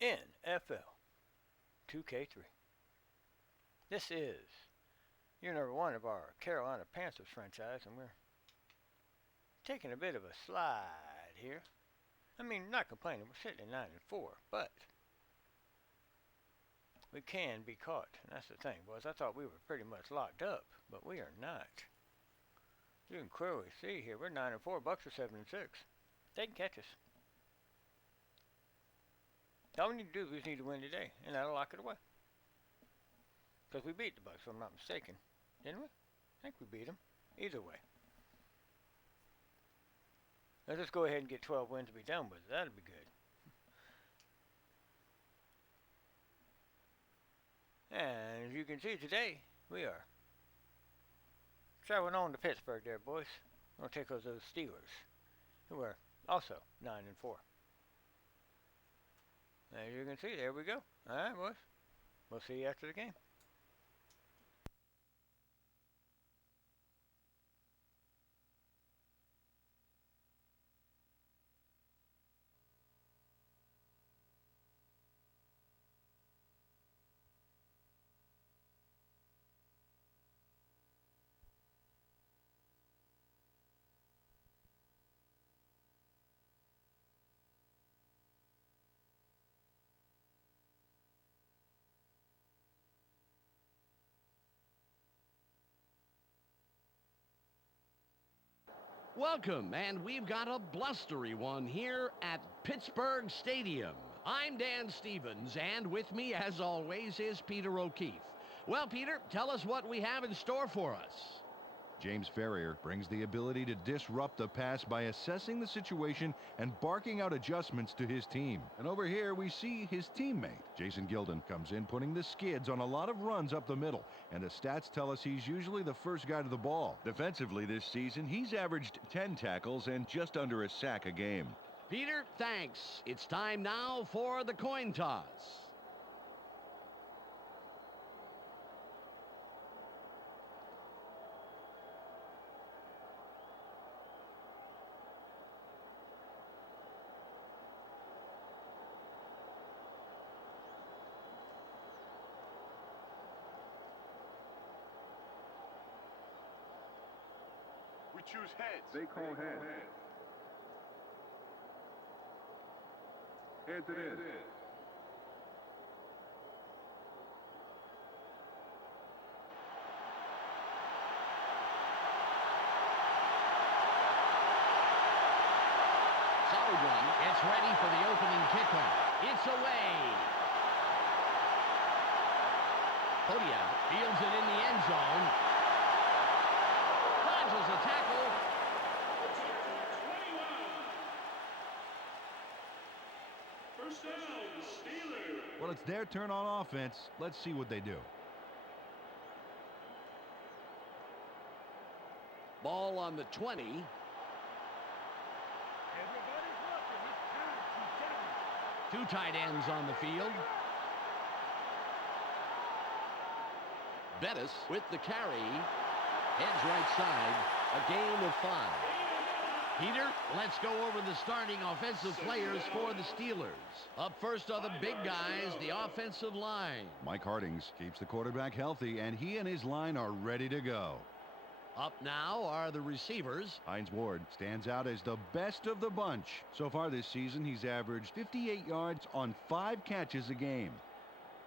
NFL 2K3. This is year number one of our Carolina Panthers franchise, and we're taking a bit of a slide here. I mean, not complaining, we're sitting at 9-4, but we can be caught. And that's the thing, boys. I thought we were pretty much locked up, but we are not. You can clearly see here we're 9-4. Bucks are 7-6. They can catch us. All we need to do is need to win today, and that'll lock it away. Because we beat the Bucks, if I'm not mistaken, didn't we? I think we beat them. Either way, let's just go ahead and get 12 wins and be done with it. That'll be good. And as you can see today, we are traveling on to Pittsburgh there, boys. We'll take those Steelers, who are also 9-4. As you can see, there we go. Alright, boys. We'll see you after the game. Welcome, and we've got a blustery one here at Pittsburgh Stadium. I'm Dan Stevens, and with me, as always, is Peter O'Keefe. Well, Peter, tell us what we have in store for us. James Ferrier brings the ability to disrupt the pass by assessing the situation and barking out adjustments to his team. And over here we see his teammate. Jason Gilden comes in putting the skids on a lot of runs up the middle, and the stats tell us he's usually the first guy to the ball. Defensively this season, he's averaged 10 tackles and just under a sack a game. Peter, thanks. It's time now for the coin toss. We choose heads. They call heads. Heads it is. Solid one. It's ready for the opening kickoff. It's away. Podia fields it in the end zone. Dodges a tackle. First down, Steelers. Well, it's their turn on offense. Let's see what they do. Ball on the 20. Two tight ends on the field. Bettis with the carry. Heads right side. A gain of 5. Peter, let's go over the starting offensive players for the Steelers. Up first are the big guys, the offensive line. Mike Hardings keeps the quarterback healthy, and he and his line are ready to go. Up now are the receivers. Hines Ward stands out as the best of the bunch. So far this season, he's averaged 58 yards on 5 catches a game.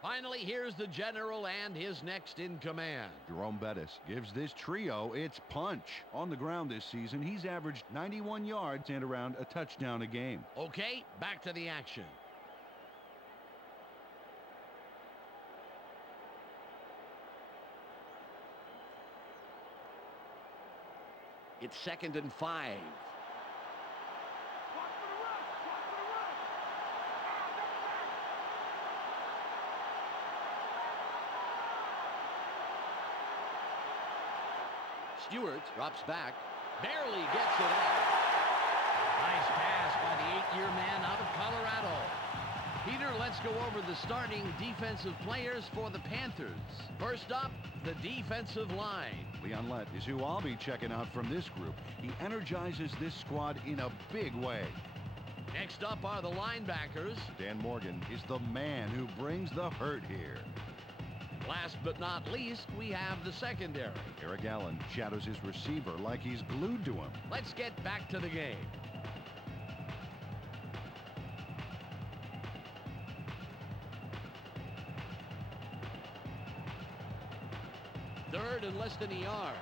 Finally, here's the general and his next in command. Jerome Bettis gives this trio its punch. On the ground this season, he's averaged 91 yards and around a touchdown a game. Okay, back to the action. It's 2nd and 5. Stewart drops back, barely gets it out. Nice pass by the 8-year man out of Colorado. Peter, let's go over the starting defensive players for the Panthers. First up, the defensive line. Leon Lett is who I'll be checking out from this group. He energizes this squad in a big way. Next up are the linebackers. Dan Morgan is the man who brings the hurt here. Last but not least, we have the secondary. Eric Allen shadows his receiver like he's glued to him. Let's get back to the game. Third and less than a yard.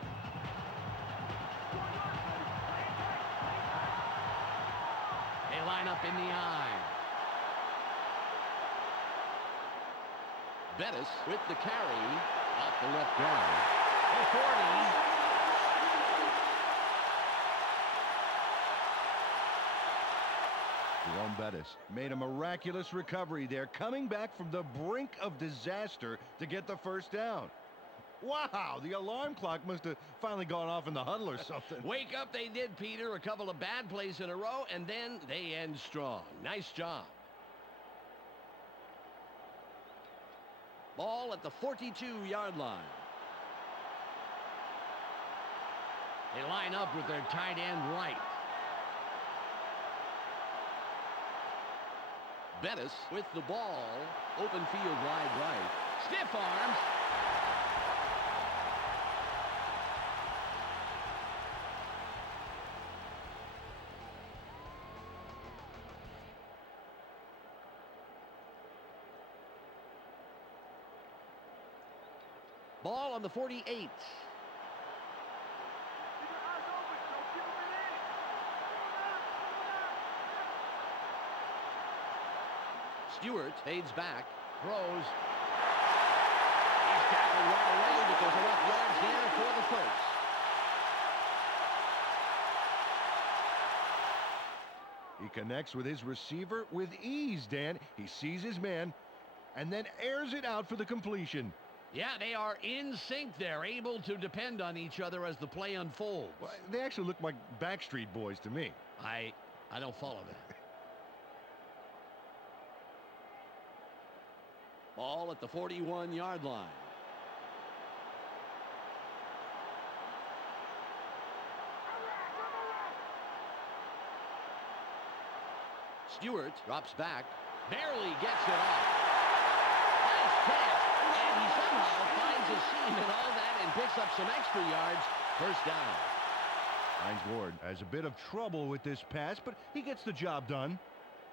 They line up in the eye. Bettis with the carry off the left guard. The 40. Jerome Bettis made a miraculous recovery there, coming back from the brink of disaster to get the first down. Wow, the alarm clock must have finally gone off in the huddle or something. Wake up they did, Peter. A couple of bad plays in a row, and then they end strong. Nice job. Ball at the 42-yard line. They line up with their tight end right. Bettis with the ball. Open field wide right. Stiff arms. Ball on the 48. Stewart fades back, throws. He's tackled right away, but there's enough yards there for the first. He connects with his receiver with ease, Dan. He sees his man and then airs it out for the completion. Yeah, they are in sync there, able to depend on each other as the play unfolds. Well, they actually look like Backstreet Boys to me. I don't follow that. Ball at the 41-yard line. Stewart drops back, barely gets it off. Nice catch, and he somehow finds a seam and all that and picks up some extra yards. First down. Hines Ward has a bit of trouble with this pass, but he gets the job done.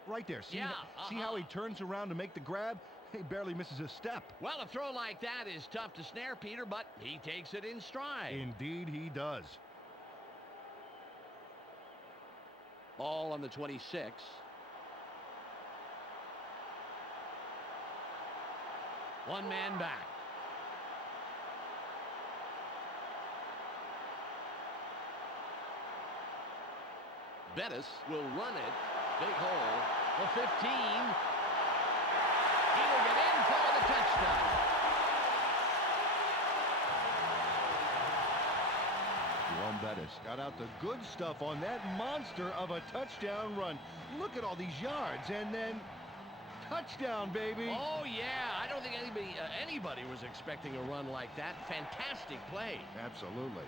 Right there. See, see how he turns around to make the grab? He barely misses a step. Well, a throw like that is tough to snare, Peter, but he takes it in stride. Indeed he does. Ball on the 26. One man back. Bettis will run it. Big hole. The 15. He will get in for the touchdown. Jerome Bettis got out the good stuff on that monster of a touchdown run. Look at all these yards, and then touchdown, baby. Oh, yeah. I don't think anybody was expecting a run like that. Fantastic play. Absolutely.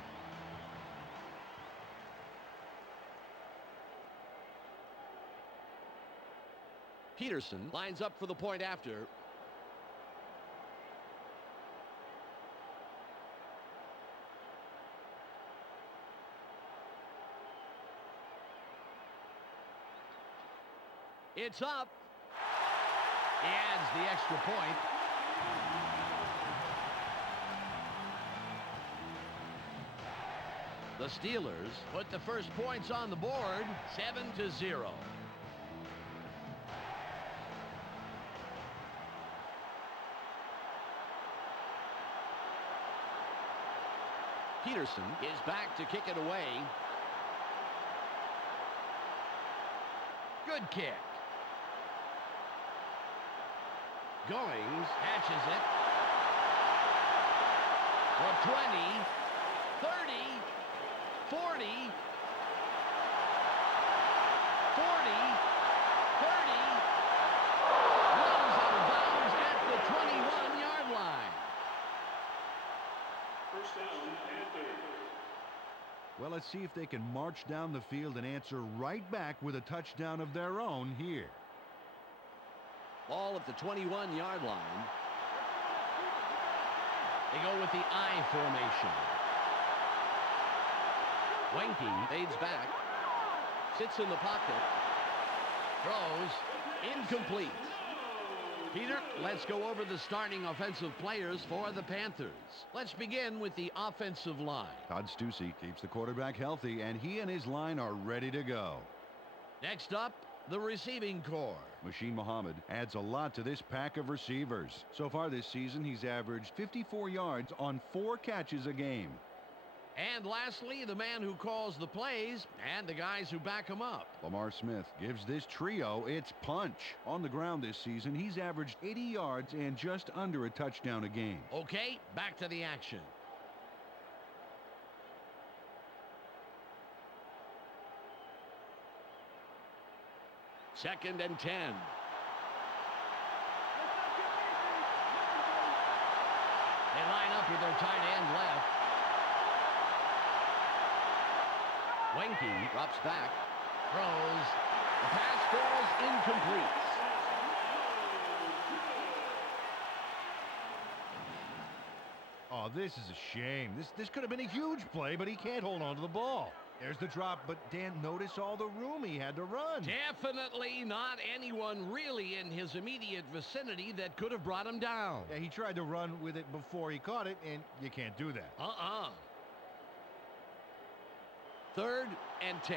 Peterson lines up for the point after. It's up. He adds the extra point. The Steelers put the first points on the board, 7-0. Peterson is back to kick it away. Good kick. Goings catches it. For 20, 30, 40, 40, 30. Runs out of bounds at the 21-yard line. First down, Panthers. Well, let's see if they can march down the field and answer right back with a touchdown of their own here. Ball at the 21-yard line. They go with the I formation. Wenke fades back. Sits in the pocket. Throws. Incomplete. Peter, let's go over the starting offensive players for the Panthers. Let's begin with the offensive line. Todd Stussy keeps the quarterback healthy, and he and his line are ready to go. Next up, the receiving corps. Machine Muhammad adds a lot to this pack of receivers. So far this season, he's averaged 54 yards on 4 catches a game. And lastly, the man who calls the plays and the guys who back him up. Lamar Smith gives this trio its punch. On the ground this season, he's averaged 80 yards and just under a touchdown a game. Okay, back to the action. Second and 10. They line up with their tight end left. Wenke drops back, throws. The pass falls incomplete. Oh, this is a shame. This could have been a huge play, but he can't hold on to the ball. There's the drop, but Dan, notice all the room he had to run. Definitely not anyone really in his immediate vicinity that could have brought him down. Yeah, he tried to run with it before he caught it, and you can't do that. Third and 10.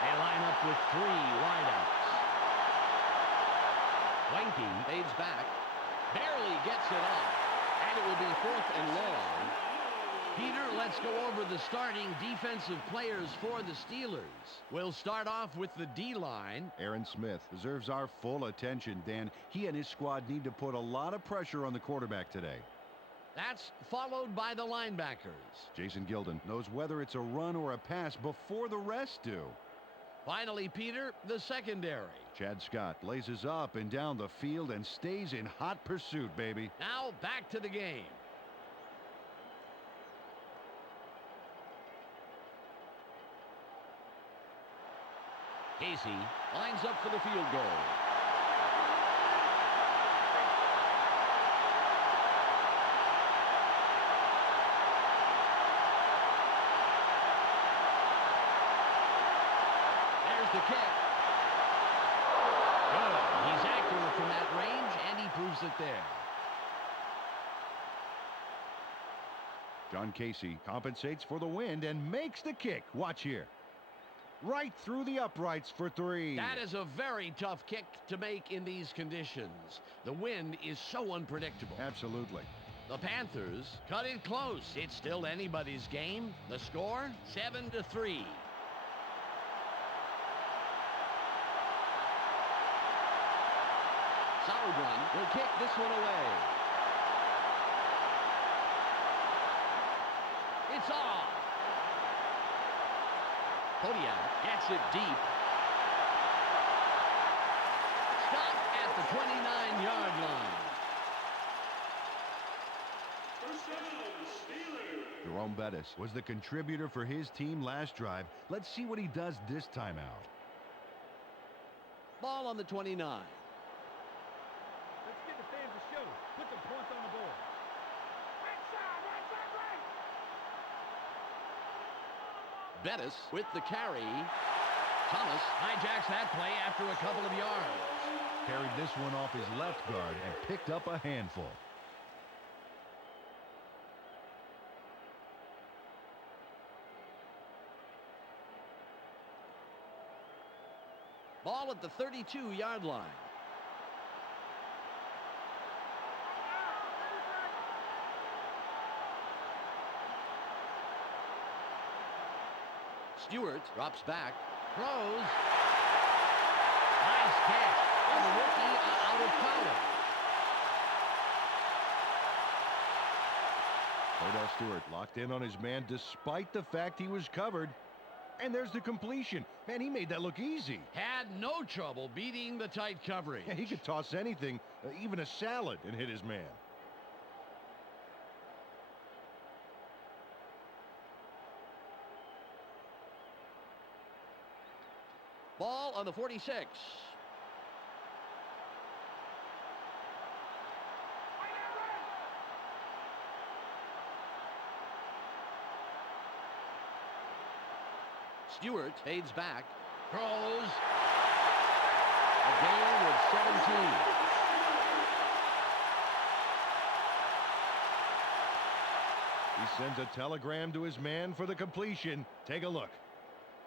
They line up with 3 wideouts. Wenke fades back, barely gets it off, and it will be 4th and long. Peter, let's go over the starting defensive players for the Steelers. We'll start off with the D-line. Aaron Smith deserves our full attention, Dan. He and his squad need to put a lot of pressure on the quarterback today. That's followed by the linebackers. Jason Gilden knows whether it's a run or a pass before the rest do. Finally, Peter, the secondary. Chad Scott blazes up and down the field and stays in hot pursuit, baby. Now back to the game. Casey lines up for the field goal. There's the kick. Good. He's accurate from that range, and he proves it there. John Casey compensates for the wind and makes the kick. Watch here. Right through the uprights for 3. That is a very tough kick to make in these conditions. The wind is so unpredictable. Absolutely. The Panthers cut it close. It's still anybody's game. The score, 7-3. Solid run. Will kick this one away. It's off. Podiak gets it deep. Stopped at the 29-yard line. First down, Steelers. Jerome Bettis was the contributor for his team last drive. Let's see what he does this time out. Ball on the 29. Let's give the fans a show. Put some points on the board. Right side, right. Bettis with the carry. Thomas hijacks that play after a couple of yards. Carried this one off his left guard and picked up a handful. Ball at the 32-yard line. Stewart drops back, throws. Nice catch on the rookie out of college. Odell Stewart locked in on his man despite the fact he was covered. And there's the completion. Man, he made that look easy. Had no trouble beating the tight coverage. Yeah, he could toss anything, even a salad, and hit his man. Ball on the 46. Stewart fades back. Throws. A gain of 17. He sends a telegram to his man for the completion. Take a look.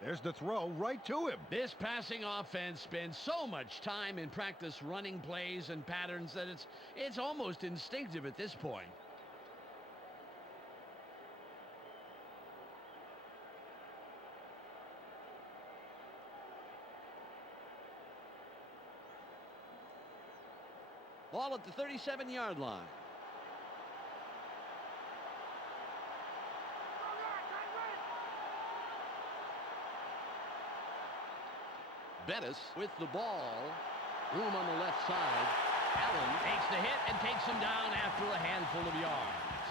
There's the throw right to him. This passing offense spends so much time in practice running plays and patterns that it's almost instinctive at this point. Ball at the 37-yard line. Bettis with the ball. Room on the left side. Allen takes the hit and takes him down after a handful of yards.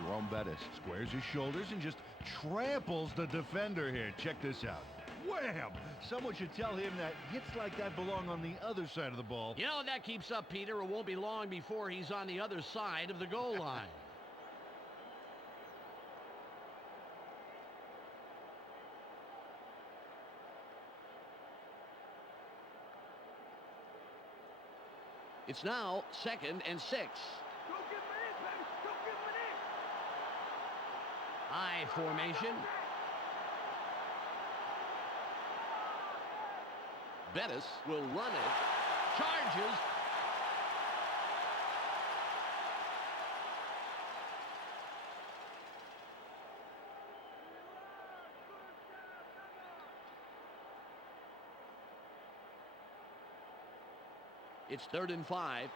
Jerome Bettis squares his shoulders and just tramples the defender here. Check this out. Wham! Someone should tell him that hits like that belong on the other side of the ball. You know, if that keeps up, Peter, it won't be long before he's on the other side of the goal line. It's now 2nd and 6. Go get him in, baby. Go get him in. High formation. Bettis will run it. Charges. It's 3rd and 5.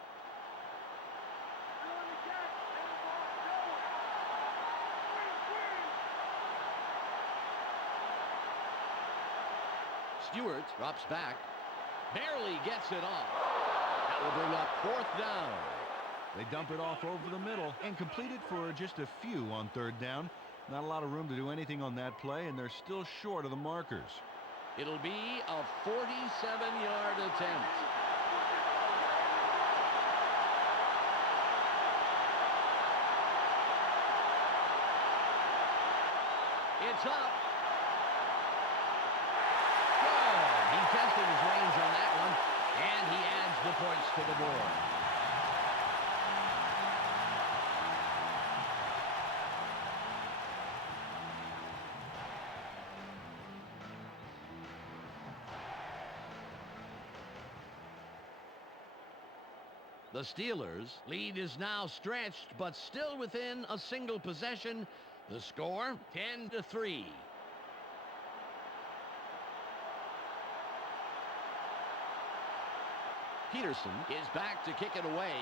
Stewart drops back. Barely gets it off. That will bring up 4th down. They dump it off over the middle and complete it for just a few on 3rd down. Not a lot of room to do anything on that play, and they're still short of the markers. It'll be a 47-yard attempt. It's up. Good. He tested his range on that one, and he adds the points to the board. The Steelers' lead is now stretched, but still within a single possession. The score, 10-3. Peterson is back to kick it away.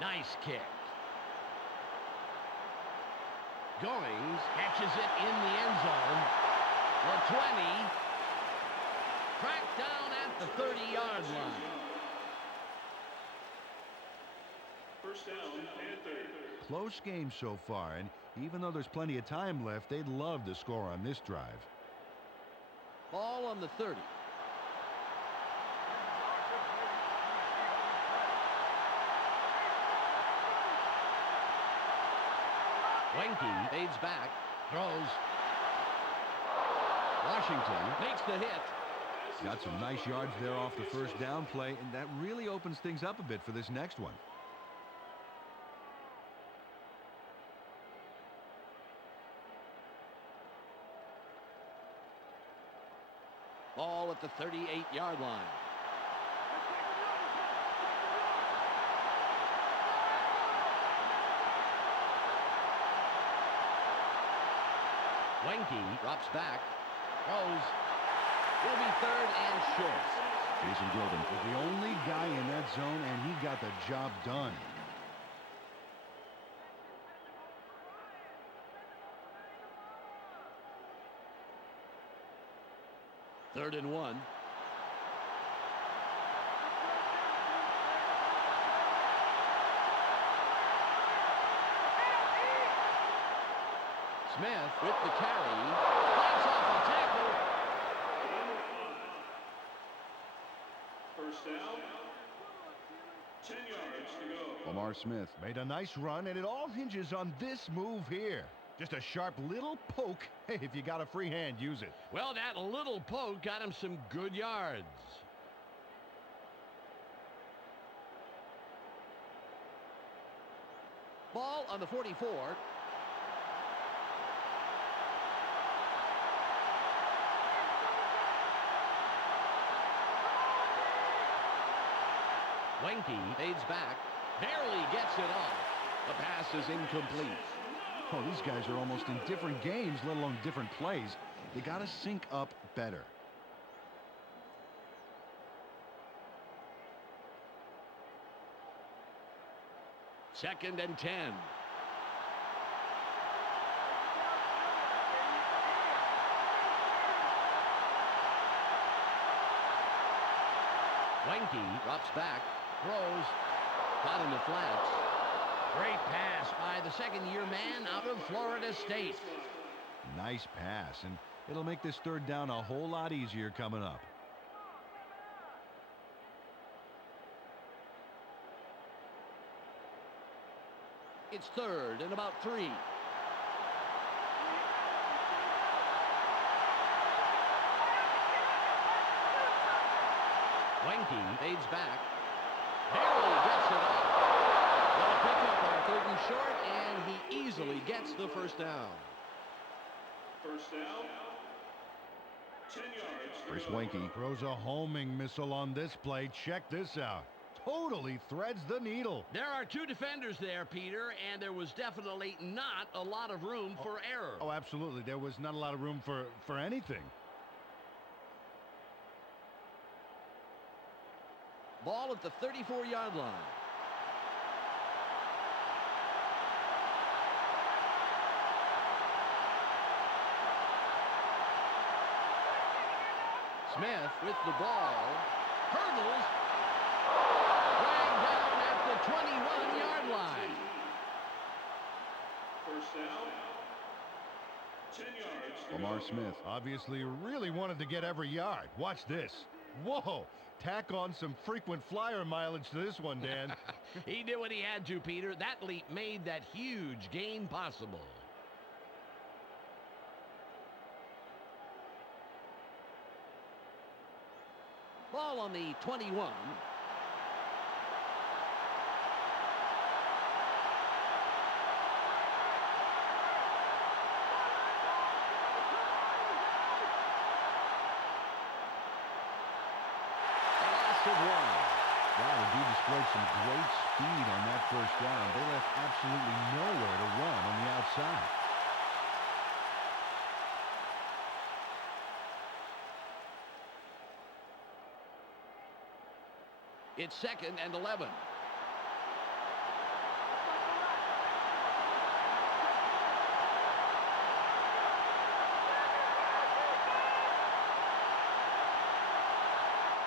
Nice kick. Goings catches it in the end zone. The 20. Tracked down at the 30-yard line. First down, Panthers. Close game so far, and even though there's plenty of time left, they'd love to score on this drive. Ball on the 30. Wenke fades back, throws. Washington makes the hit. Got some nice yards there off the first down play, and that really opens things up a bit for this next one. Ball at the 38-yard line. Wenke drops back, throws. It'll be 3rd and short. Jason Gilden was the only guy in that zone, and he got the job done. Third and 1. Smith with the carry. Fights off a tackle. First down. 10 yards to go. Lamar Smith made a nice run, and it all hinges on this move here. Just a sharp little poke. Hey, if you got a free hand, use it. Well, that little poke got him some good yards. Ball on the 44. Wenke fades back. Barely gets it off. The pass is incomplete. Oh, these guys are almost in different games, let alone different plays. They got to sync up better. Second and 10. Wenke drops back, throws, caught in the flats. Great pass by the second-year man out of Florida State. Nice pass, and it'll make this third down a whole lot easier coming up. It's third and about 3. Wenke fades back. Barely gets it off. They'll pick up on third and short, and he easily gets the first down. First down. 10 yards. Chris Wenke throws a homing missile on this play. Check this out. Totally threads the needle. There are 2 defenders there, Peter, and there was definitely not a lot of room for error. Oh, absolutely. There was not a lot of room for anything. Ball at the 34-yard line. Smith with the ball. Hurdles. Dragged down at the 21-yard line. First down. 10 yards. Lamar Smith obviously really wanted to get every yard. Watch this. Whoa. Tack on some frequent flyer mileage to this one, Dan. He did what he had to, Peter. That leap made that huge gain possible. Ball on the 21. Wow, the dude displayed some great speed on that first down. They left absolutely nowhere to run on the outside. It's second and 11.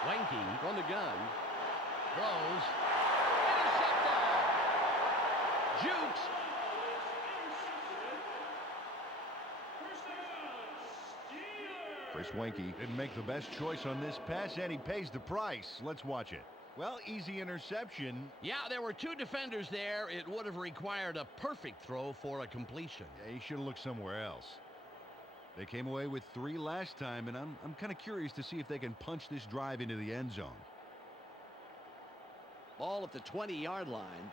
Wenke from the gun. Throws. Intercepted. Jukes. Chris Wenke didn't make the best choice on this pass, and he pays the price. Let's watch it. Well, easy interception. Yeah, there were 2 defenders there. It would have required a perfect throw for a completion. Yeah, he should have looked somewhere else. They came away with 3 last time, and I'm kind of curious to see if they can punch this drive into the end zone. Ball at the 20-yard line.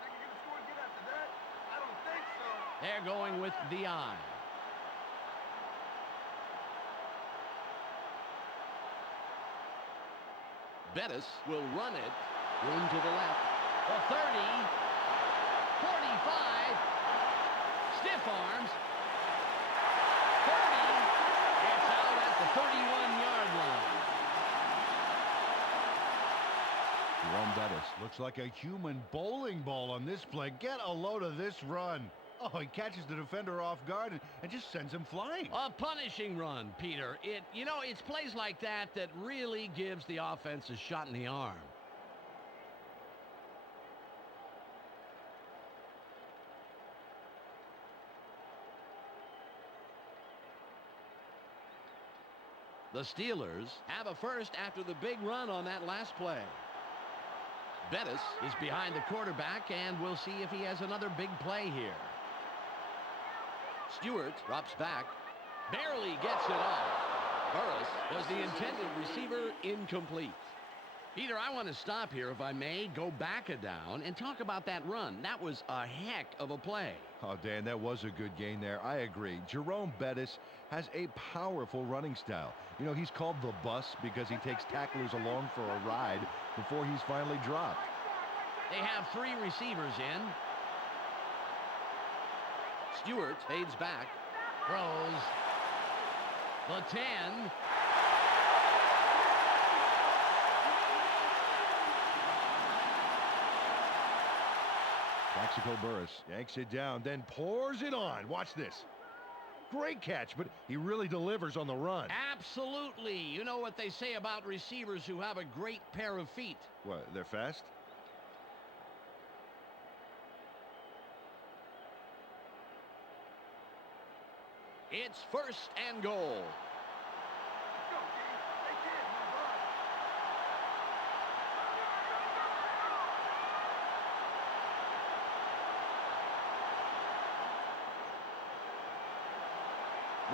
Think you're gonna score again after that? I don't think so. They're going with the I. Bettis will run it. Room to the left. The 30. 45. Stiff arms. 30. It's out at the 31-yard line. Jerome Bettis looks like a human bowling ball on this play. Get a load of this run. Oh, he catches the defender off guard and just sends him flying. A punishing run, Peter. It's plays like that that really gives the offense a shot in the arm. The Steelers have a first after the big run on that last play. Bettis is behind the quarterback, and we'll see if he has another big play here. Stewart drops back. Barely gets it off. Burris was the intended receiver, incomplete. Peter, I want to stop here, if I may, go back a down, and talk about that run. That was a heck of a play. Oh, Dan, that was a good gain there. I agree. Jerome Bettis has a powerful running style. You know, he's called the bus because he takes tacklers along for a ride before he's finally dropped. They have 3 receivers in. Stewart fades back. Throws. The 10. Plaxico Burris yanks it down, then pours it on. Watch this. Great catch, but he really delivers on the run. Absolutely. You know what they say about receivers who have a great pair of feet. What, they're fast? It's first and goal.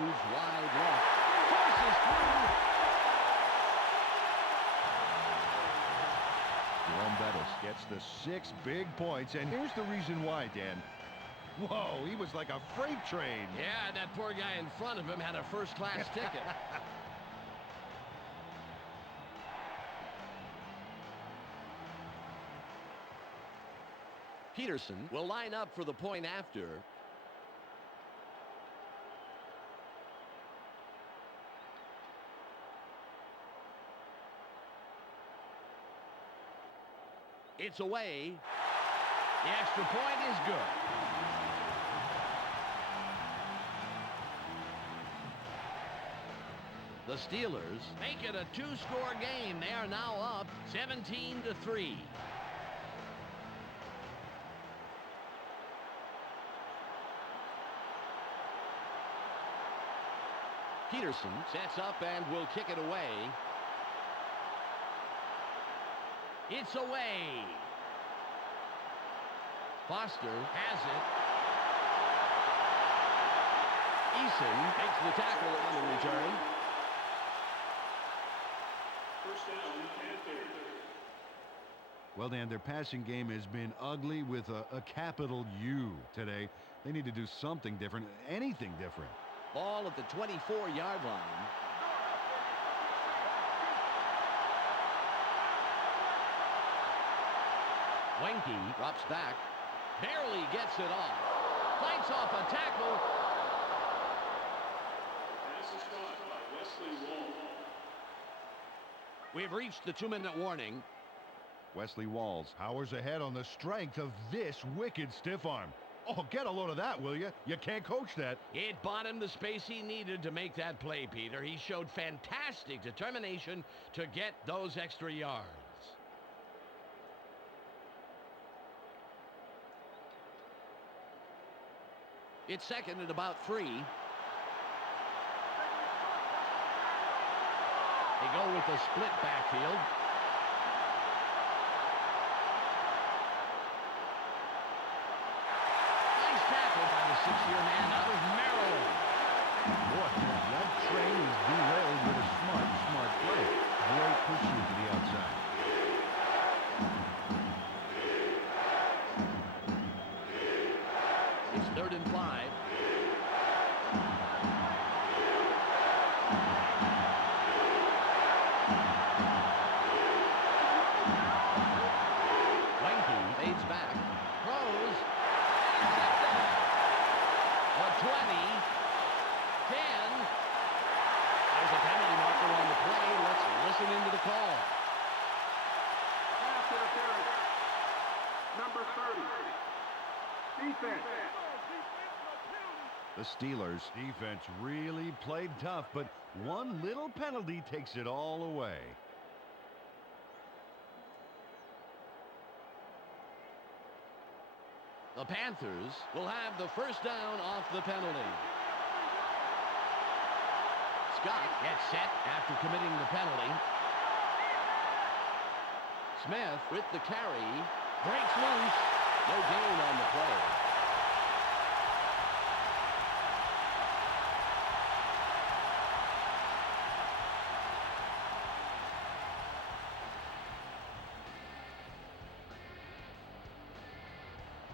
Moves wide left. Forces through. Jerome Bettis gets the 6 big points, and here's the reason why, Dan. Whoa, he was like a freight train. Yeah, that poor guy in front of him had a first-class ticket. Peterson will line up for the point after. It's away. The extra point is good. The Steelers make it a 2-score game. They are now up 17-3. Peterson sets up and will kick it away. It's away. Foster has it. Eason takes the tackle on the return. First down, Panthers. Well, Dan, their passing game has been ugly with a capital U today. They need to do something different, anything different. Ball at the 24-yard line. Wenke drops back. Barely gets it off. Fights off a tackle. Pass is caught by Wesley Wall. We've reached the 2-minute warning. Wesley Walls powers ahead on the strength of this wicked stiff arm. Oh, get a load of that, will you? You can't coach that. It bought him the space he needed to make that play, Peter. He showed fantastic determination to get those extra yards. It's second and about 3. They go with a split backfield. Nice tackle by the 6-year man out of Maryland. Boy, that train is derailed with a smart play. Great pursuit to the outside. It's 3rd and 5. Wenke fades back. Throws. Intercepted. A 20. 10. There's a penalty marker on the play. Let's listen into the call. Pass interference. Number 30. Defense. The Steelers' defense really played tough, but one little penalty takes it all away. The Panthers will have the first down off the penalty. Scott gets set after committing the penalty. Smith with the carry. Breaks loose. No gain on the play.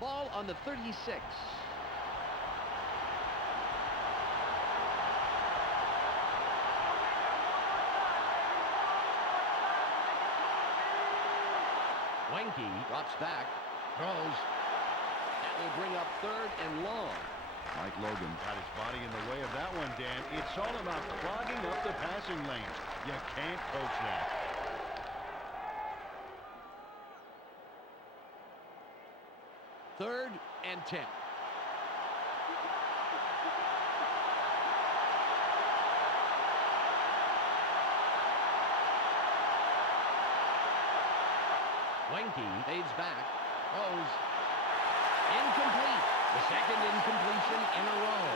Ball on the 36. Wenke drops back, throws. That will bring up third and long. Mike Logan Got his body in the way of that one, Dan. It's all about clogging up the passing lanes. You can't coach that. Third and 10. Wenke fades back, throws. Incomplete. The second incompletion in a row.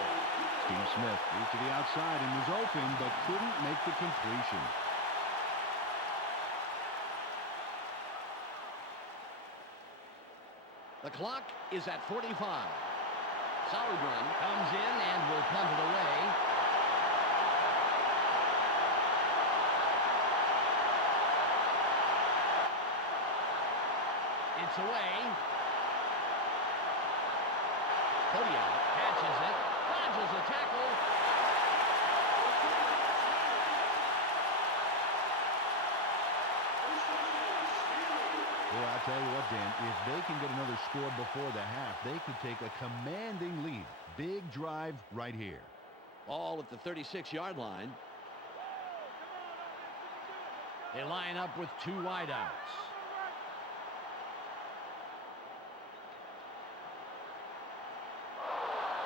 Steve Smith moved to the outside and was open but couldn't make the completion. The clock is at 45. Sauerbrunn comes in and will punt it away. It's away. Kodiak catches it, dodges a tackle. Well, I'll tell you what, Dan, if they can get another score before the half, they could take a commanding lead. Big drive right here. Ball at the 36-yard line. They line up with two wideouts.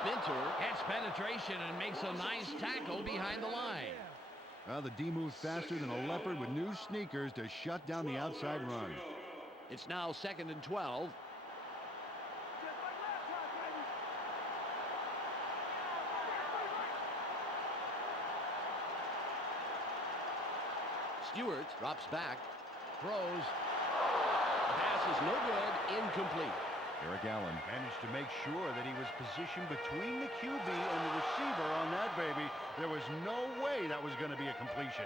Minter gets penetration and makes a nice tackle behind the line. Well, the D moved faster than a leopard with new sneakers to shut down the outside run. It's now 2nd and 12. Stewart drops back, throws. The pass is no good, incomplete. Eric Allen Managed to make sure that he was positioned between the QB and the receiver on that baby. There was no way that was going to be a completion.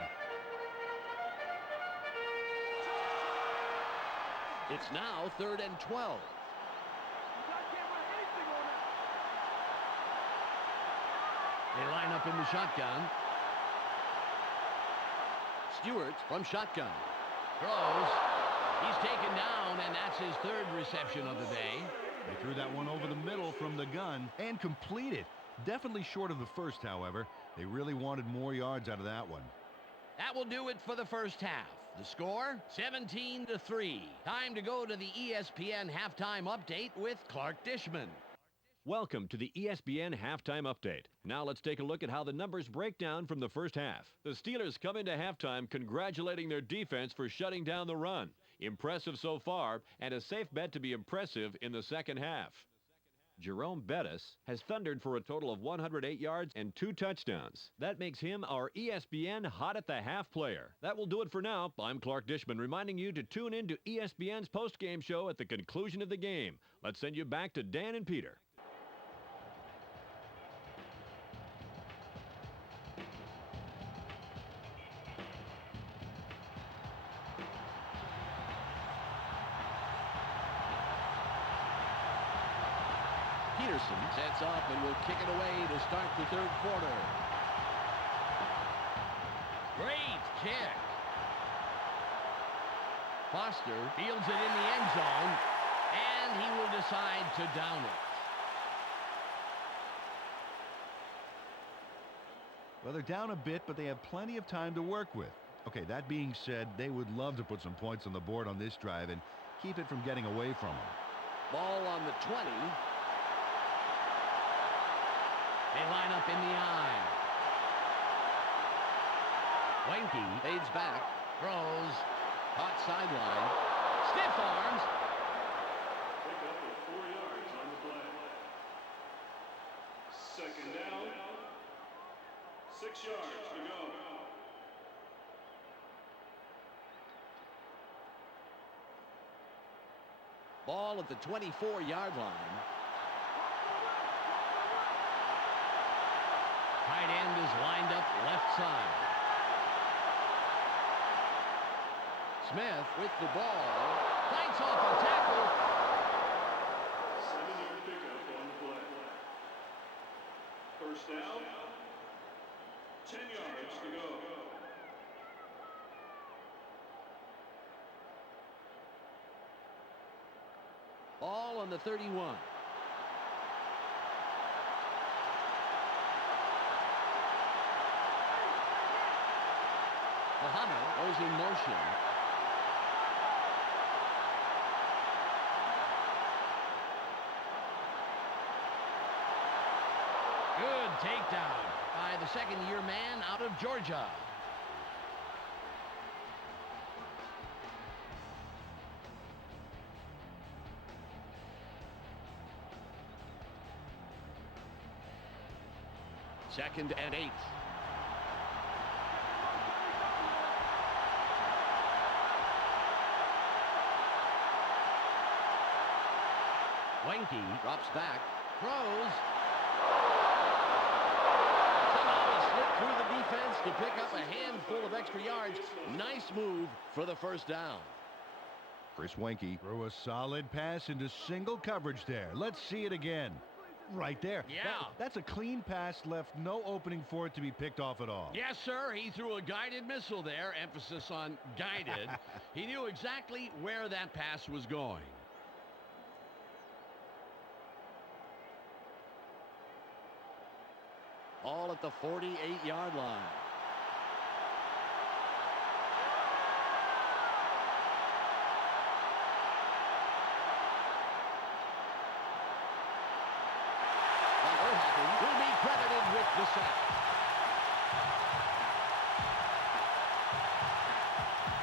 It's now 3rd and 12. They line up in the shotgun. Stewart from shotgun. Throws. He's taken down, and that's his third reception of the day. They threw that one over the middle from the gun and completed. Definitely short of the first, however. They really wanted more yards out of that one. That will do it for the first half. The score, 17-3. Time to go to the ESPN halftime update with Clark Dishman. Welcome to the ESPN Halftime Update. Now let's take a look at how the numbers break down from the first half. The Steelers come into halftime congratulating their defense for shutting down the run. Impressive so far, and a safe bet to be impressive in the second half. Jerome Bettis has thundered for a total of 108 yards and 2 touchdowns. That makes him our ESPN Hot at the Half player. That will do it for now. I'm Clark Dishman, reminding you to tune in to ESPN's postgame show at the conclusion of the game. Let's send you back to Dan and Peter. Peterson sets up and will kick it away to start the third quarter. Great kick. Foster fields it in the end zone, and he will decide to down it. Well, they're down a bit, but they have plenty of time to work with. Okay, that being said, they would love to put some points on the board on this drive and keep it from getting away from them. Ball on the 20. They line up in the I. Wenke fades back, throws, caught sideline, stiff arms. Pick up with 4 yards on the play. Second down. 6 yards to go. Ball at the 24-yard line. Tight end is lined up left side. Smith with the ball. Fights off a tackle. 7-yard pickup on the play. First down. 10 yards to go. Ball on the 31. Muhammad goes in motion. Good takedown by the second-year man out of Georgia. Second and 8. Wenke drops back, throws. Somehow he slipped through the defense to pick up a handful of extra yards. Nice move for the first down. Chris Wenke threw a solid pass into single coverage there. Let's see it again. Right there. Yeah. That's a clean pass, left no opening for it to be picked off at all. Yes, sir. He threw a guided missile there. Emphasis on guided. He knew exactly where that pass was going. All at the 48-yard line. Will be credited with the sack.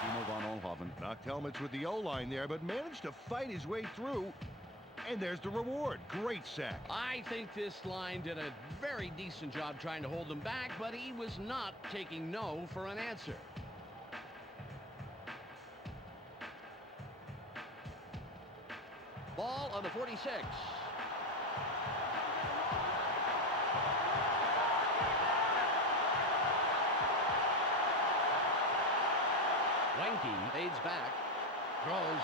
Timo von Oelhoffen knocked helmets with the O-line there, but managed to fight his way through. And there's the reward. Great sack. I think this line did a very decent job trying to hold them back, but he was not taking no for an answer. Ball on the 46. Wenke fades back, throws.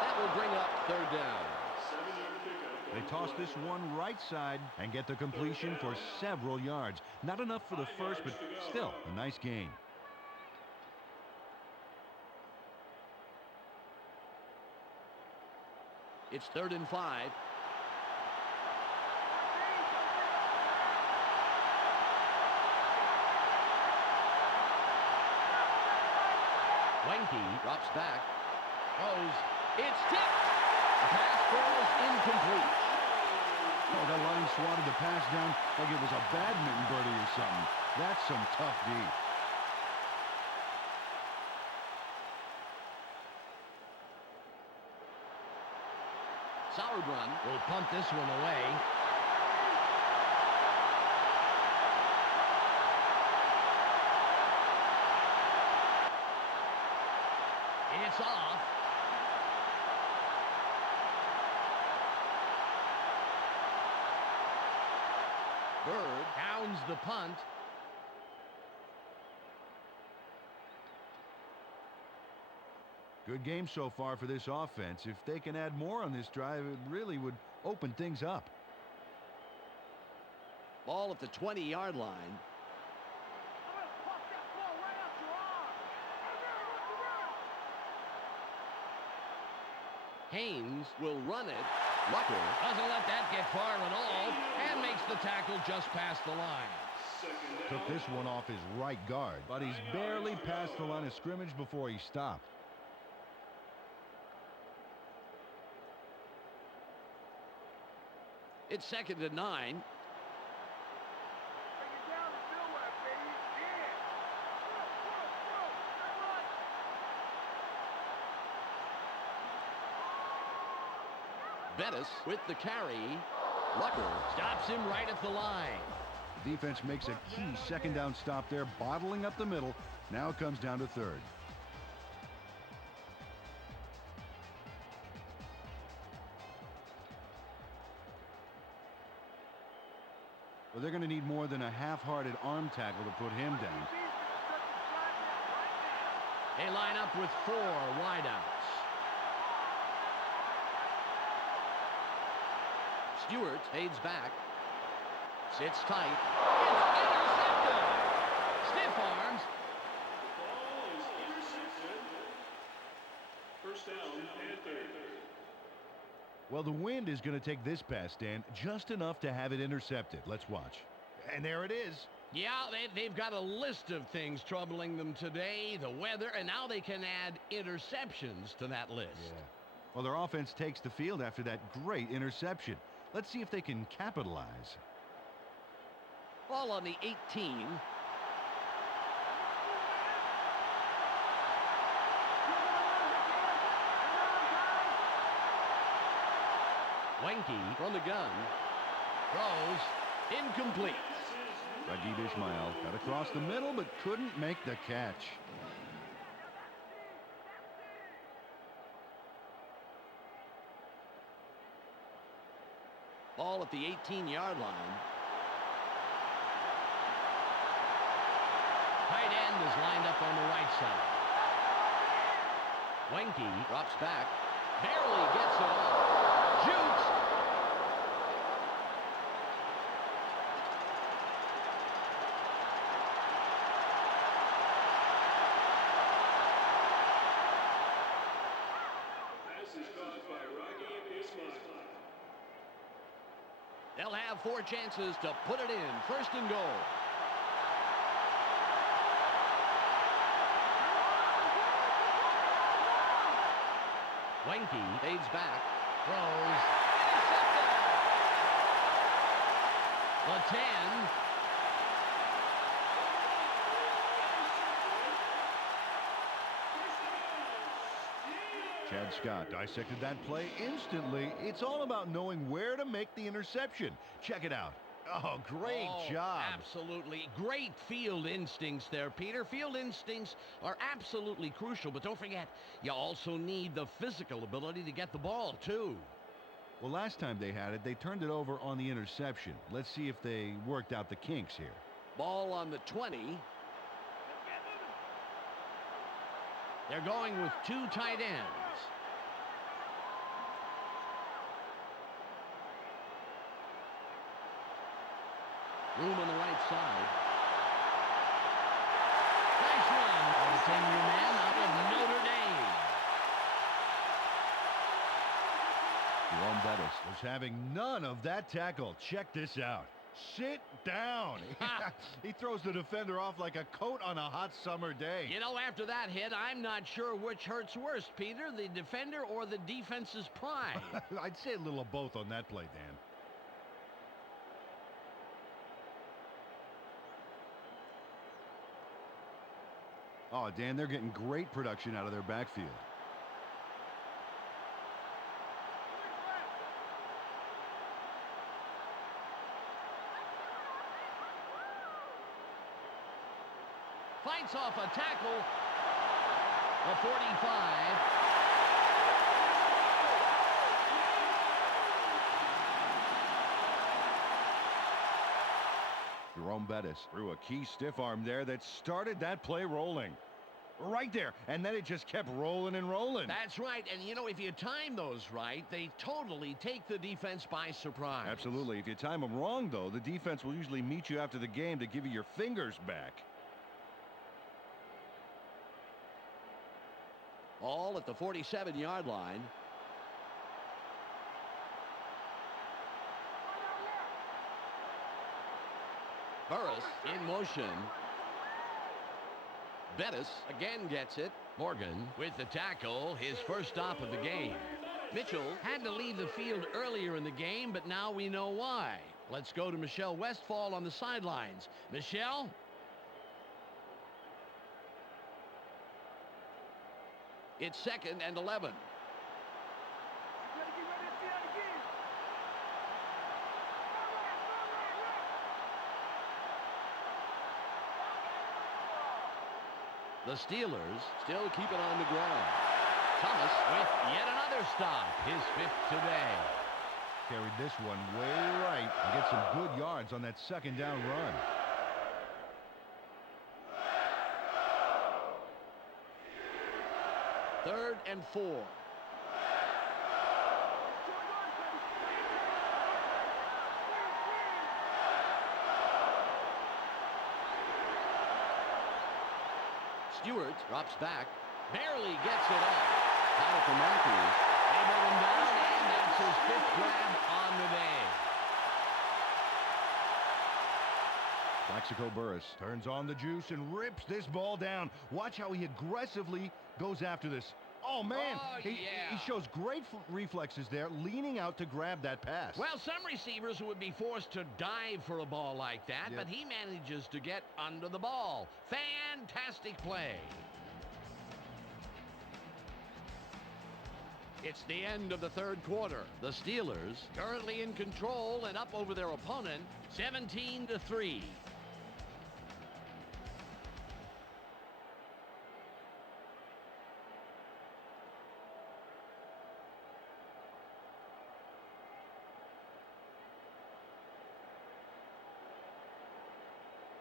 That will bring up third down. 7-yard pickup. They toss this one right side and get the completion for several yards. Not enough for the first, but still a nice gain. It's 3rd and 5. Wenke drops back, throws. It's tipped. The pass falls incomplete. Oh, that line swatted the pass down like it was a badminton birdie or something. That's some tough D. Sauerbrunn will punt this one away. It's off. Bird downs the punt. Good game so far for this offense. If they can add more on this drive, it really would open things up. Ball at the 20-yard line. Haynes will run it. Rucker doesn't let that get far at all and makes the tackle just past the line. Took this one off his right guard, but he's barely past the line of scrimmage before he stopped. It's 2nd and 9. Bettis with the carry. Rucker stops him right at the line. The defense makes a key second down stop there, bottling up the middle. Now it comes down to 3rd. But they're going to need more than a half-hearted arm tackle to put him down. They line up with 4 wideouts. Stewart fades back. Sits tight. It's intercepted. Stiff arms. Ball is intercepted. First down, Panthers. Well, the wind is going to take this pass, Dan, just enough to have it intercepted. Let's watch. And there it is. Yeah, they've got a list of things troubling them today, the weather, and now they can add interceptions to that list. Yeah. Well, their offense takes the field after that great interception. Let's see if they can capitalize. Ball on the 18. Wenke from the gun. Throws. Incomplete. Ragib Ismail got across the middle but couldn't make the catch. Ball at the 18-yard line. Tight end is lined up on the right side. Wenke drops back. Barely gets it off. Shoots. Pass is caught by Ragib Ismail. They'll have 4 chances to put it in. First and goal. Wenke fades back. Throws. Intercepted. The 10. Chad Scott dissected that play instantly. It's all about knowing where to make the interception. Check it out. Oh, great job. Absolutely. Great field instincts there, Peter. Field instincts are absolutely crucial, but don't forget, you also need the physical ability to get the ball, too. Well, last time they had it, they turned it over on the interception. Let's see if they worked out the kinks here. Ball on the 20. They're going with 2 tight ends. Room on the right side. Nice run by the 10-year man out of Notre Dame. Jerome Bettis was having none of that tackle. Check this out. Sit down. He throws the defender off like a coat on a hot summer day. You know, after that hit, I'm not sure which hurts worse, Peter, the defender or the defense's pride. I'd say a little of both on that play, Dan. Oh, Dan, they're getting great production out of their backfield. Fights off a tackle. A 45. Jerome Bettis threw a key stiff arm there that started that play rolling. Right there, and then it just kept rolling and rolling. That's right, and you know, if you time those right, they totally take the defense by surprise. Absolutely. If you time them wrong, though, the defense will usually meet you after the game to give you your fingers back. All at the 47-yard line. Burris in motion. Bettis again gets it. Morgan with the tackle, his first stop of the game. Mitchell had to leave the field earlier in the game, but now we know why. Let's go to Michelle Westfall on the sidelines. Michelle? It's 2nd and 11. The Steelers still keep it on the ground. Thomas with yet another stop, his 5th today. carried this one way right and get some good yards on that second down run. Third and 4. Stewart drops back, barely gets it off. Got it for Matthews. They bring him down, and that's his 5th grab on the day. Plaxico Burress turns on the juice and rips this ball down. Watch how he aggressively goes after this. Oh, man. Oh, he shows great reflexes there, leaning out to grab that pass. Well, some receivers would be forced to dive for a ball like that, but he manages to get under the ball. Fantastic play. It's the end of the third quarter. The Steelers currently in control and up over their opponent, 17-3.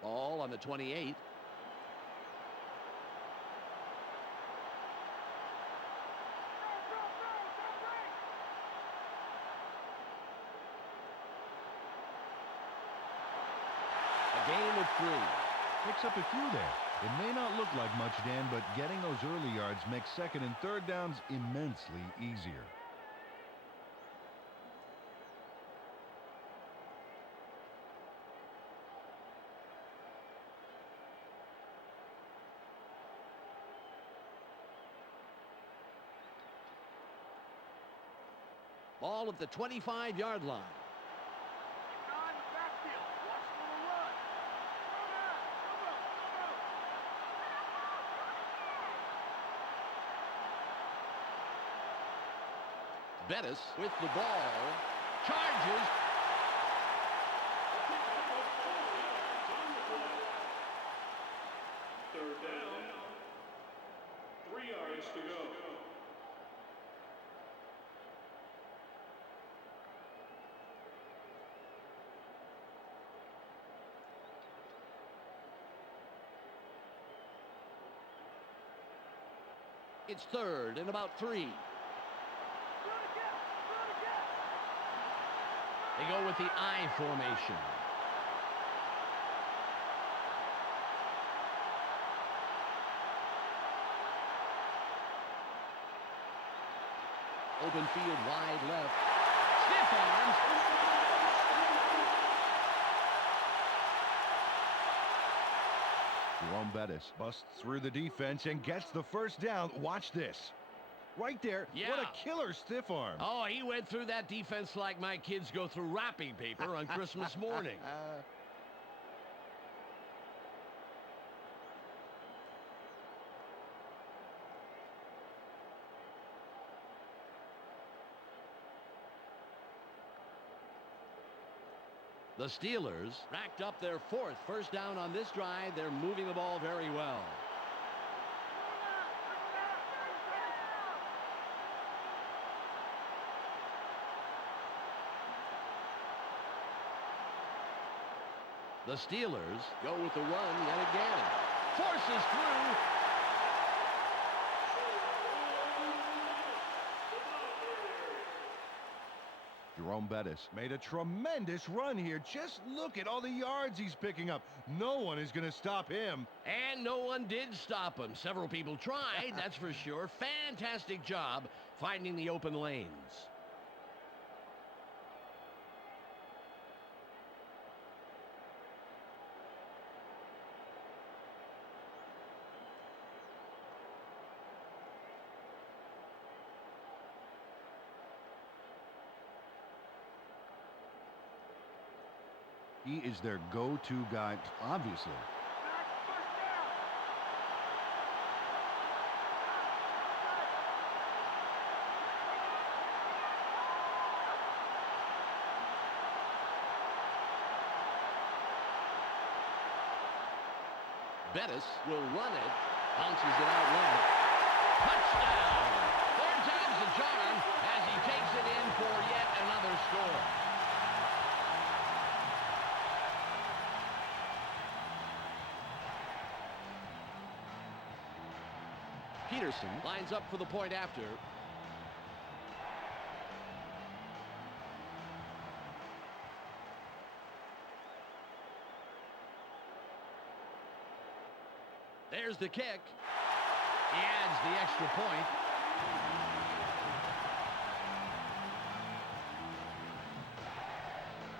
Ball on the 28. A gain of 3. Picks up a few there. It may not look like much, Dan, but getting those early yards makes second and third downs immensely easier. Ball at the 25-yard line. Bettis with the ball. Charges. Third down. 3 yards to go. It's third and about 3. They go with the I formation. Open field wide left. Stiff arms. Jerome Bettis busts through the defense and gets the first down. Watch this. Right there. Yeah. What a killer stiff arm. Oh, he went through that defense like my kids go through wrapping paper on Christmas morning. The Steelers racked up their 4th first down on this drive. They're moving the ball very well. The Steelers go with the run yet again. Forces through. Jerome Bettis made a tremendous run here. Just look at all the yards he's picking up. No one is going to stop him. And no one did stop him. Several people tried, that's for sure. Fantastic job finding the open lanes. He is their go-to guy, obviously. Bettis will run it. Bounces it out left. Touchdown! 4 times the charm as he takes it in for yet another score. Peterson lines up for the point after. There's the kick. He adds the extra point.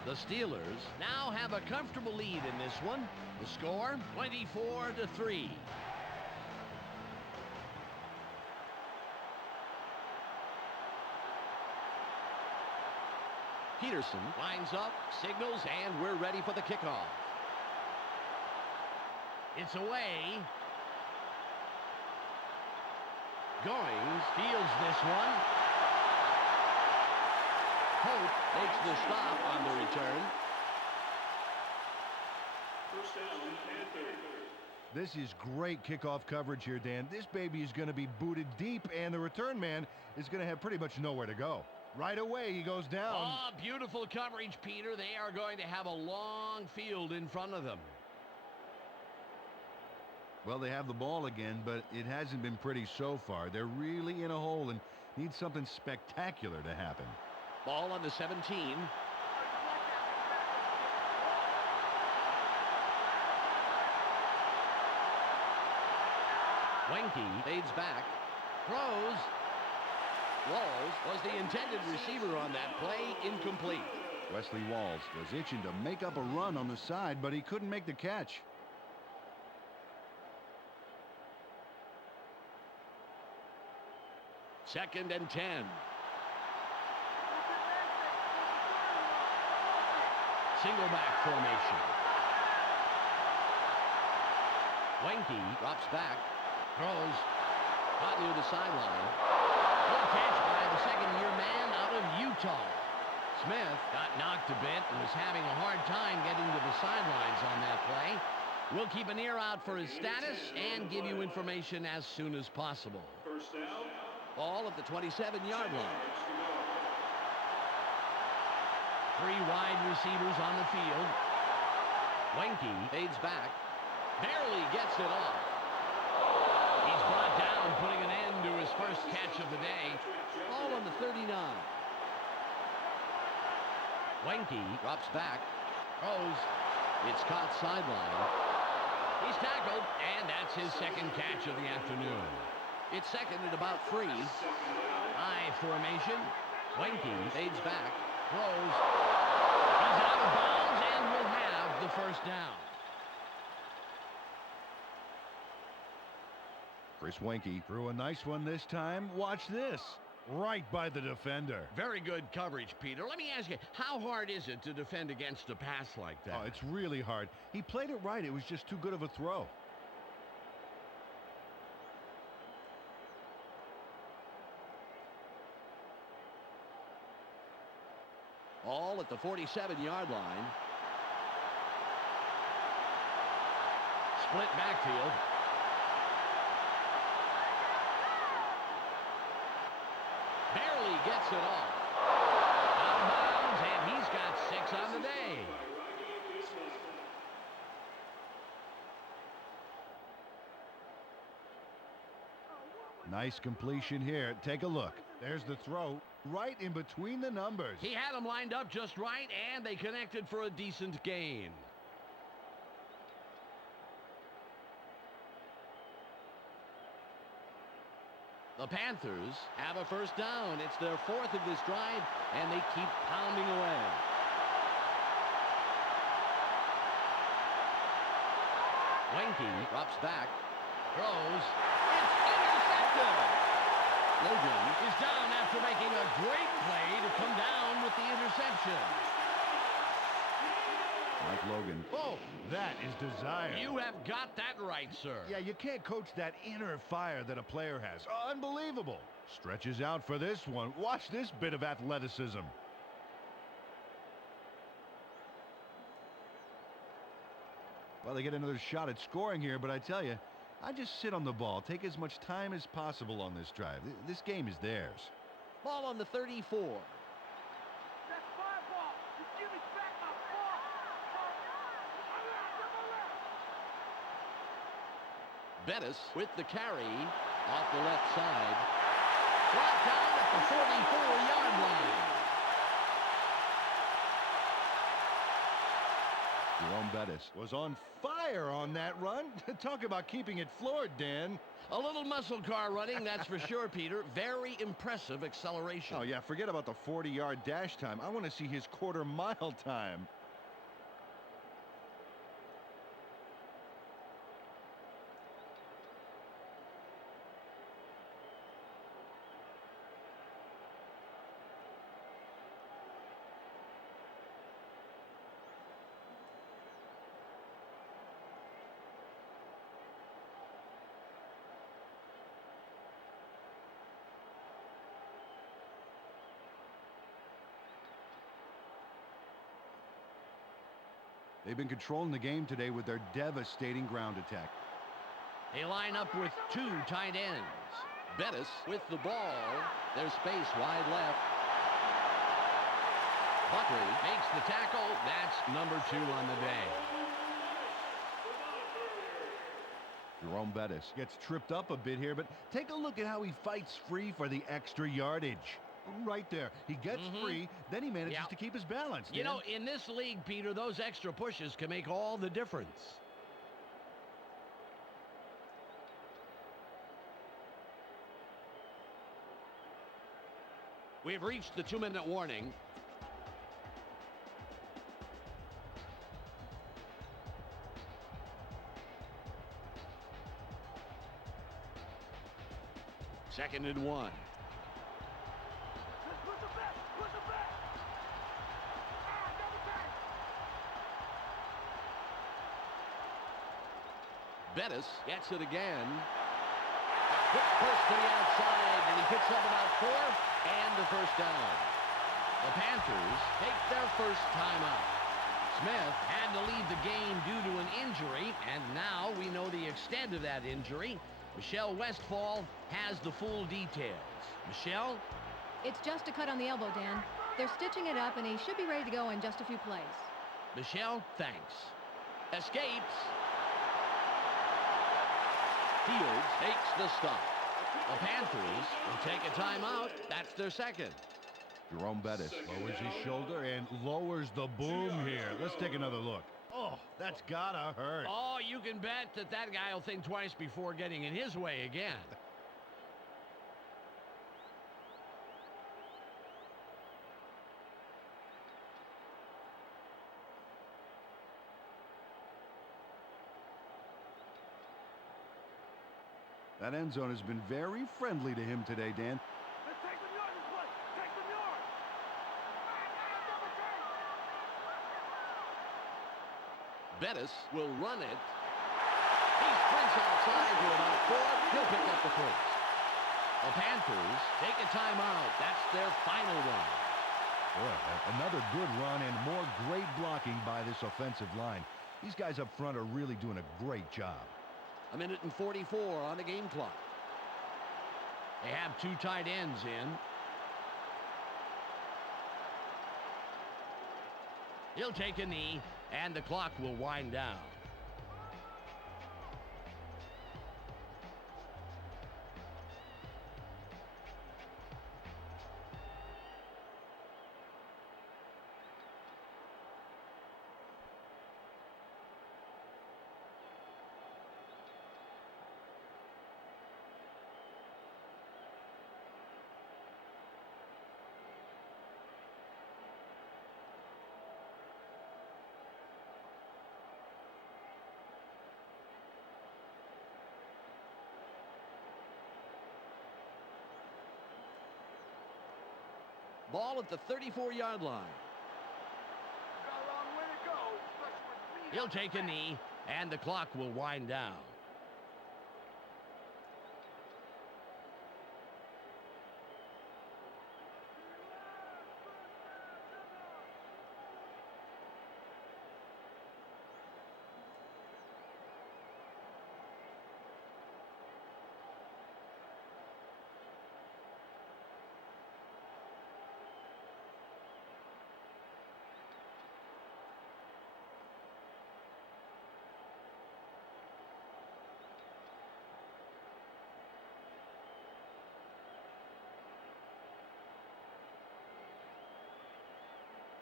The Steelers now have a comfortable lead in this one. The score, 24-3. Peterson lines up, signals, and we're ready for the kickoff. It's away. Goings fields this one. Hope makes the stop on the return. First down, Panthers. This is great kickoff coverage here, Dan. This baby is going to be booted deep, and the return man is going to have pretty much nowhere to go. Right away, he goes down. Oh, beautiful coverage, Peter. They are going to have a long field in front of them. Well, they have the ball again, but it hasn't been pretty so far. They're really in a hole and need something spectacular to happen. Ball on the 17. Wenke fades back. Throws. Walls was the intended receiver on that play. Incomplete. Wesley Walls was itching to make up a run on the side, but he couldn't make the catch. Second and 10. Single back formation. Wenke drops back. Throws. Caught near the sideline. Good catch by the second-year man out of Utah. Smith got knocked a bit and was having a hard time getting to the sidelines on that play. We'll keep an ear out for his status and give you information as soon as possible. First down. Ball at the 27-yard line. Three wide receivers on the field. Wenke fades back. Barely gets it off. He's brought down, putting an end to his first catch of the day. Ball on the 39. Wenke drops back. Throws. It's caught sideline. He's tackled, and that's his second catch of the afternoon. It's second at about 3. High formation. Wenke fades back. Throws. He's out of bounds and will have the first down. Chris Wenke threw a nice one this time. Watch this. Right by the defender. Very good coverage, Peter. Let me ask you, how hard is it to defend against a pass like that? Oh, it's really hard. He played it right. It was just too good of a throw. All at the 47-yard line. Split backfield. Barely gets it off. Out of bounds, and he's got 6 on the day. Nice completion here. Take a look. There's the throw right in between the numbers. He had them lined up just right, and they connected for a decent gain. The Panthers have a first down. It's their 4th of this drive, and they keep pounding away. Wenke drops back. Throws. It's intercepted. Logan is down after making a great play to come down with the interception. Mike Logan. Oh, that is desire. you have got that right, sir. Yeah, you can't coach that inner fire that a player has. Unbelievable. Stretches out for this one. Watch this bit of athleticism. Well, they get another shot at scoring here, but I tell you, I just sit on the ball, take as much time as possible on this drive. This game is theirs. Ball on the 34. That's my ball. You give me back my ball. Bettis with the carry. Off the left side. Brought down at the 44-yard line. Jerome Bettis was on fire on that run. Talk about keeping it floored, Dan. A little muscle car running, that's for sure, Peter. Very impressive acceleration. Oh, yeah, forget about the 40-yard dash time. I want to see his quarter-mile time. They've been controlling the game today with their devastating ground attack. They line up with two tight ends. Bettis with the ball. There's space wide left. Buckley makes the tackle. That's number 2 on the day. Jerome Bettis gets tripped up a bit here, but take a look at how he fights free for the extra yardage. Right there. He gets free, then he manages to keep his balance. You Dan. know, in this league, Peter, those extra pushes can make all the difference. We've reached the 2-minute warning. Second and 1. Bettis gets it again. Quick push to the outside, and he picks up about 4 and the first down. The Panthers take their first timeout. Smith had to leave the game due to an injury, and now we know the extent of that injury. Michelle Westfall has the full details. Michelle? It's just a cut on the elbow, Dan. They're stitching it up, and he should be ready to go in just a few plays. Michelle, thanks. Escapes. Fields takes the stop. The Panthers will take a timeout. That's their second. Jerome Bettis lowers his shoulder and lowers the boom here. Let's take another look. Oh, that's gotta hurt. Oh, you can bet that that guy will think twice before getting in his way again. That end zone has been very friendly to him today, Dan. Let's take some yards this way. Take some yards. Bettis will run it. He sprints outside to about 4. He'll pick up the first. The Panthers take a timeout. That's their final one. Boy, another good run and more great blocking by this offensive line. These guys up front are really doing a great job. 1:44 on the game clock. They have 2 tight ends in. He'll take a knee, and the clock will wind down. Ball at the 34-yard line. Got a long way to go. He'll take a knee, and the clock will wind down.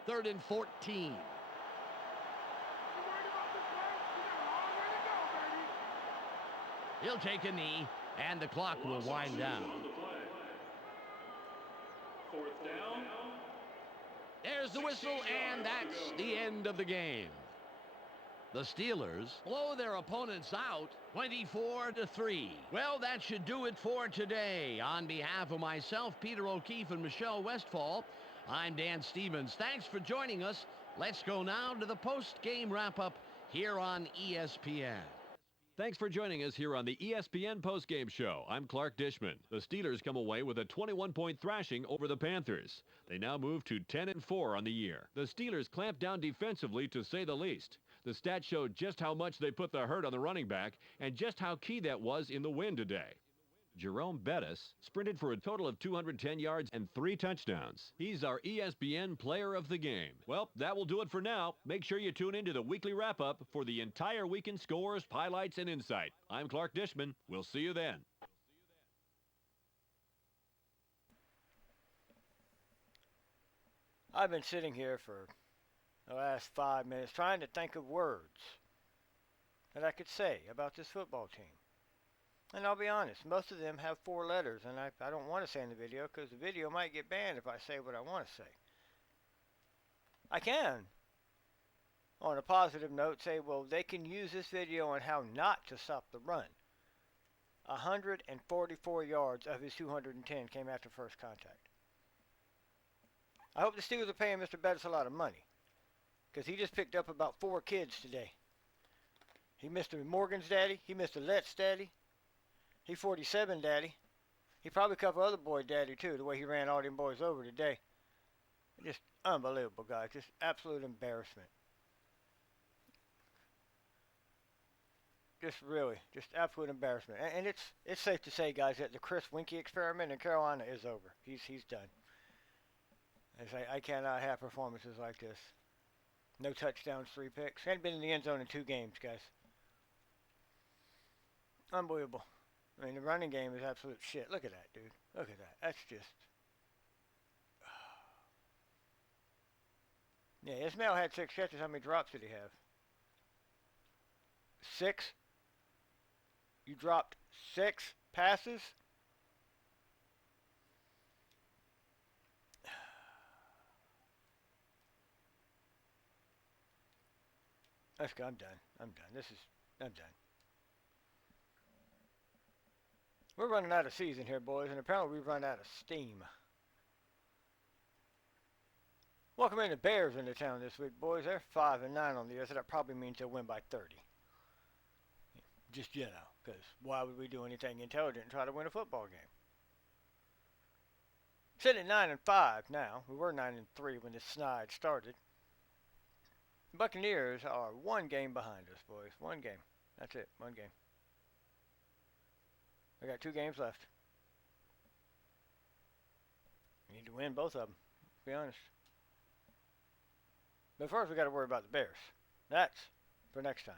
3rd and 14. He'll take a knee, and the clock will wind down. Fourth down. There's the whistle, and that's the end of the game. The Steelers blow their opponents out 24-3. Well, that should do it for today. On behalf of myself, Peter O'Keefe, and Michelle Westfall, I'm Dan Stevens. Thanks for joining us. Let's go now to the post-game wrap-up here on ESPN. Thanks for joining us here on the ESPN postgame show. I'm Clark Dishman. The Steelers come away with a 21-point thrashing over the Panthers. They now move to 10-4 on the year. The Steelers clamped down defensively, to say the least. The stats showed just how much they put the hurt on the running back and just how key that was in the win today. Jerome Bettis sprinted for a total of 210 yards and 3 touchdowns. He's our ESPN player of the game. Well, that will do it for now. Make sure you tune into the weekly wrap-up for the entire weekend scores, highlights, and insight. I'm Clark Dishman. We'll see you then. I've been sitting here for the last 5 minutes trying to think of words that I could say about this football team. And I'll be honest, most of them have 4 letters, and I don't want to say in the video because the video might get banned if I say what I want to say. I can, on a positive note, say, well, they can use this video on how not to stop the run. 144 yards of his 210 came after first contact. I hope the Steelers are paying Mr. Bettis a lot of money, because he just picked up about 4 kids today. He missed a Morgan's daddy. He missed a Let's daddy. He 47 daddy. He probably a couple other boy daddy too, the way he ran all them boys over today. Just unbelievable, guys. Just absolute embarrassment. Just really, just absolute embarrassment. And it's safe to say, guys, that the Chris Winkie experiment in Carolina is over. He's done. I cannot have performances like this. No touchdowns, 3 picks. Hadn't been in the end zone in 2 games, guys. Unbelievable. I mean, the running game is absolute shit. Look at that, dude. Look at that. That's just... Yeah, Ismail had 6 catches. How many drops did he have? 6? You dropped 6 passes? Let's go. I'm done. I'm done. I'm done. We're running out of season here, boys, and apparently we've run out of steam. Welcome in the Bears into town this week, boys. They're 5-9 on the year, so that probably means they'll win by 30. Just, because why would we do anything intelligent and try to win a football game? Sitting at 9-5 now. We were 9-3 when this snide started. The Buccaneers are 1 game behind us, boys. 1 game. That's it. 1 game. We got 2 games left. We need to win both of them, to be honest. But first, we got to worry about the Bears. That's for next time.